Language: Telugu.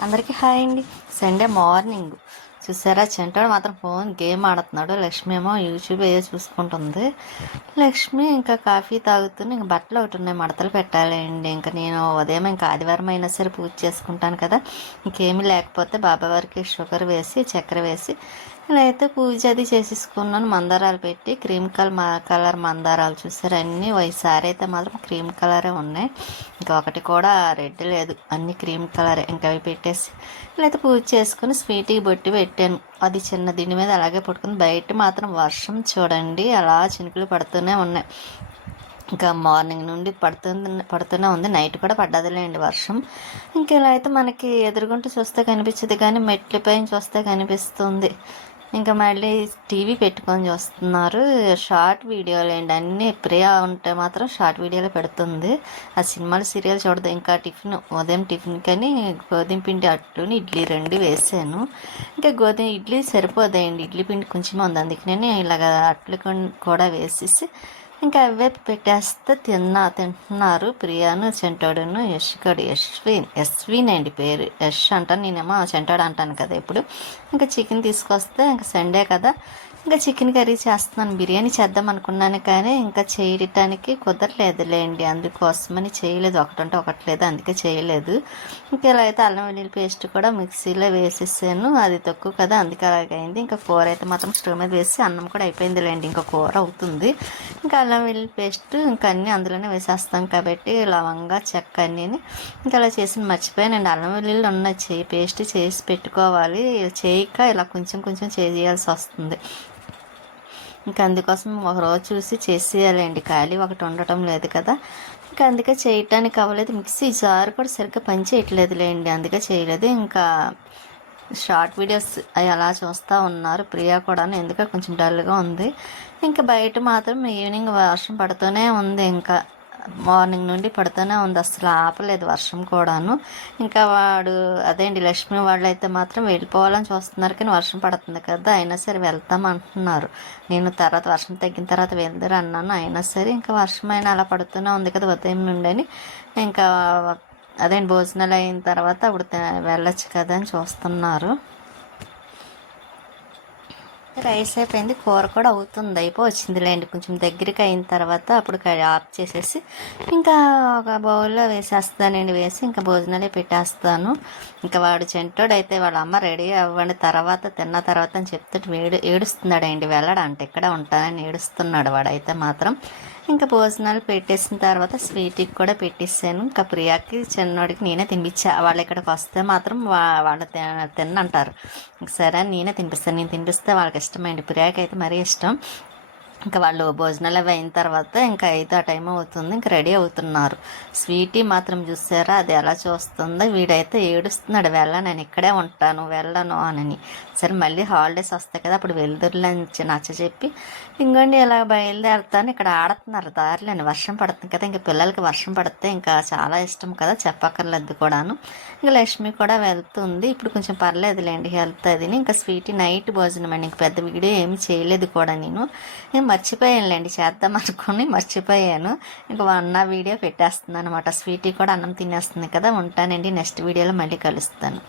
అందరికీ హాయ్ అండి. Sunday morning. చూసారా? చెంటాడు మాత్రం ఫోన్ గేమ్ ఆడుతున్నాడు. లక్ష్మి ఏమో యూట్యూబ్ ఏదో చూసుకుంటుంది. లక్ష్మి ఇంకా కాఫీ తాగుతూనే ఇంకా బట్టలు ఒకటి ఉన్నాయి. మడతలు పెట్టాలండి. ఇంకా నేను ఉదయం ఇంకా ఆదివారం అయినా సరే పూజ చేసుకుంటాను కదా. ఇంకేమీ లేకపోతే బాబా వారికి షుగర్ వేసి చక్కెర వేసి అయితే పూజ అది చేసేసుకున్నాను. మందారాలు పెట్టి క్రీమ్ కలర్ కలర్ మందారాలు చూసారు? అన్నీ ఒకసారి అయితే మాత్రం క్రీమ్ కలరే ఉన్నాయి. ఇంకా ఒకటి కూడా రెడ్ లేదు. అన్ని క్రీమ్ కలరే. ఇంకా అవి పెట్టేసి ఇలా అయితే పూజ చేసుకుని స్వీట్కి బొట్టి పెట్టాను. అది చిన్న దీని మీద అలాగే పట్టుకుని బయట మాత్రం వర్షం చూడండి. అలా చినుకులు పడుతూనే ఉన్నాయి. ఇంకా మార్నింగ్ నుండి పడుతుంది పడుతూనే ఉంది. నైట్ కూడా పడ్డదిలేండి వర్షం. ఇంకా ఇలా అయితే మనకి ఎదురుగుంటూ చూస్తే కనిపించదు కానీ మెట్లపైన చూస్తే కనిపిస్తుంది. ఇంకా మళ్ళీ టీవీ పెట్టుకొని చూస్తున్నారు. షార్ట్ వీడియోలు ఏంటి? అన్నీ ప్రియా ఉంటే మాత్రం షార్ట్ వీడియోలు పెడుతుంది. ఆ సినిమాలు సీరియల్ చూడదు. ఇంకా టిఫిన్ ఉదయం టిఫిన్ కానీ గోధుమ పిండి అట్లుని ఇడ్లీ రెండు వేసాను. ఇంకా గోధుమ ఇడ్లీ సరిపోదండి ఇడ్లీ పిండి కొంచెం ఉంది. అందుకనే ఇలాగ అట్లు కూడా వేసేసి ఇంకా అవే పెట్టేస్తే తిన్నా తింటున్నారు. ప్రియాను చెంటాడును యష్కడు యశ్విన్. యశ్విన్ అండి పేరు. యష్ అంటాను నేనేమో చెంటాడు అంటాను కదా ఇప్పుడు ఇంకా చికెన్ తీసుకొస్తే ఇంకా సండే కదా. ఇంకా చికెన్ కర్రీ చేస్తున్నాను. బిర్యానీ చేద్దాం అనుకున్నాను కానీ ఇంకా చేయటానికి కుదరలేదులేండి. అందుకోసమని చేయలేదు. ఒకటంటే ఒకటి లేదు అందుకే చేయలేదు. ఇంకా ఇలా అయితే అల్లం వెల్లుల్లి పేస్ట్ కూడా మిక్సీలో వేసేసాను. అది తక్కువ కదా అందుకే అలాగైంది ఇంకా కూర అయితే మాత్రం స్టవ్ మీద వేసి అన్నం కూడా అయిపోయిందిలేండి. ఇంకా కూర అవుతుంది. ఇంకా అల్లం వెల్లుల్లి పేస్ట్ ఇంకా అన్నీ అందులోనే వేసేస్తాం కాబట్టి లవంగా చెక్క అన్నీని ఇంకా అలా చేసి మర్చిపోయానండి. అల్లం వెల్లుల్లి ఉన్న చేయి పేస్ట్ చేసి పెట్టుకోవాలి. చేయక ఇలా కొంచెం కొంచెం చేయాల్సి వస్తుంది. ఇంకా అందుకోసం ఒక రోజు చూసి చేసేయాలండి. ఖాళీ ఒకటి ఉండటం లేదు కదా. ఇంకా అందుకే చేయటానికి అవ్వలేదు. మిక్సీ జార్ కూడా సరిగ్గా పని చేయట్లేదులేండి అందుకే చేయలేదు. ఇంకా షార్ట్ వీడియోస్ అవి అలా చూస్తూ ఉన్నారు ప్రియా కూడా ఎందుకో కొంచెం డల్గా ఉంది. ఇంకా బయట మాత్రం ఈవినింగ్ వర్షం పడుతూనే ఉంది. ఇంకా మార్నింగ్ నుండి పడుతూనే ఉంది. అసలు ఆపలేదు వర్షం కూడాను. ఇంకా వాడు అదేంటి లక్ష్మి వాళ్ళు అయితే మాత్రం వెళ్ళిపోవాలని చూస్తున్నారు కానీ వర్షం పడుతుంది కదా అయినా సరే వెళ్తాం అంటున్నారు. నేను తర్వాత వర్షం తగ్గిన తర్వాత వెళ్దరు అన్నాను. అయినా సరే ఇంకా వర్షం అయినా అలా పడుతూనే ఉంది కదా ఉదయం నుండి అని. ఇంకా అదేంటి భోజనాలు అయిన తర్వాత అప్పుడు వెళ్ళొచ్చు కదా అని చూస్తున్నారు. రైస్ అయిపోయింది. కూర కూడా అవుతుంది. అయిపో వచ్చిందిలేండి కొంచెం దగ్గరికి అయిన తర్వాత అప్పుడు ఆఫ్ చేసేసి ఇంకా ఒక బౌల్లో వేసేస్తానండి. వేసి ఇంకా భోజనాలే పెట్టేస్తాను. ఇంకా వాడు చెంటోడైతే వాళ్ళ అమ్మ రెడీ అవ్వండి. తర్వాత తిన్న తర్వాత అని చెప్తే వేడు ఏడుస్తున్నాడండి. వెళ్ళడంటే ఇక్కడ ఉంటానని ఏడుస్తున్నాడు వాడైతే మాత్రం. ఇంకా భోజనాలు పెట్టేసిన తర్వాత స్వీట్కి కూడా పెట్టేసాను ఇంకా ప్రియాకి చిన్నోడికి నేనే తినిపించా. వాళ్ళు ఇక్కడికి వస్తే మాత్రం వా వాళ్ళు తిన్నంటారు. సరే నేనే తినిపిస్తాను. నేను తినిపిస్తే వాళ్ళకి ఇష్టమైంది. ప్రియాకి అయితే మరీ ఇష్టం. ఇంకా వాళ్ళు భోజనాలు అవి అయిన తర్వాత ఇంకా అయితే ఆ టైం అవుతుంది ఇంకా రెడీ అవుతున్నారు. స్వీటీ మాత్రం చూసారా? అది ఎలా చూస్తుందో వీడైతే ఏడుస్తున్నాడు. వెళ్ళ నేను ఇక్కడే ఉంటాను వెళ్ళను అని సరే మళ్ళీ హాలిడేస్ వస్తాయి కదా అప్పుడు వెళ్దురులని నచ్చ చెప్పి ఇంకోండి ఇలా బయలుదేరుతాను. ఇక్కడ ఆడుతున్నారు దారిలోని వర్షం పడుతుంది కదా ఇంకా పిల్లలకి వర్షం పడితే ఇంకా చాలా ఇష్టం కదా చెప్పక్కర్లేదు కూడాను. ఇంకా లక్ష్మి కూడా వెళ్తుంది. ఇప్పుడు కొంచెం పర్లేదులేండి హెల్త్ అది ఇంకా స్వీటీ నైట్ భోజనం అండి ఇంక పెద్ద వీడియో ఏమి చేయలేదు కూడా నేను. మర్చిపోయానులేండి చేద్దాం అనుకుని మర్చిపోయాను. ఇంకా అన్న వీడియో పెట్టేస్తుంది అనమాట స్వీటీ కూడా అన్నం తినేస్తుంది కదా ఉంటానండి. నెక్స్ట్ వీడియోలో మళ్ళీ కలుస్తాను.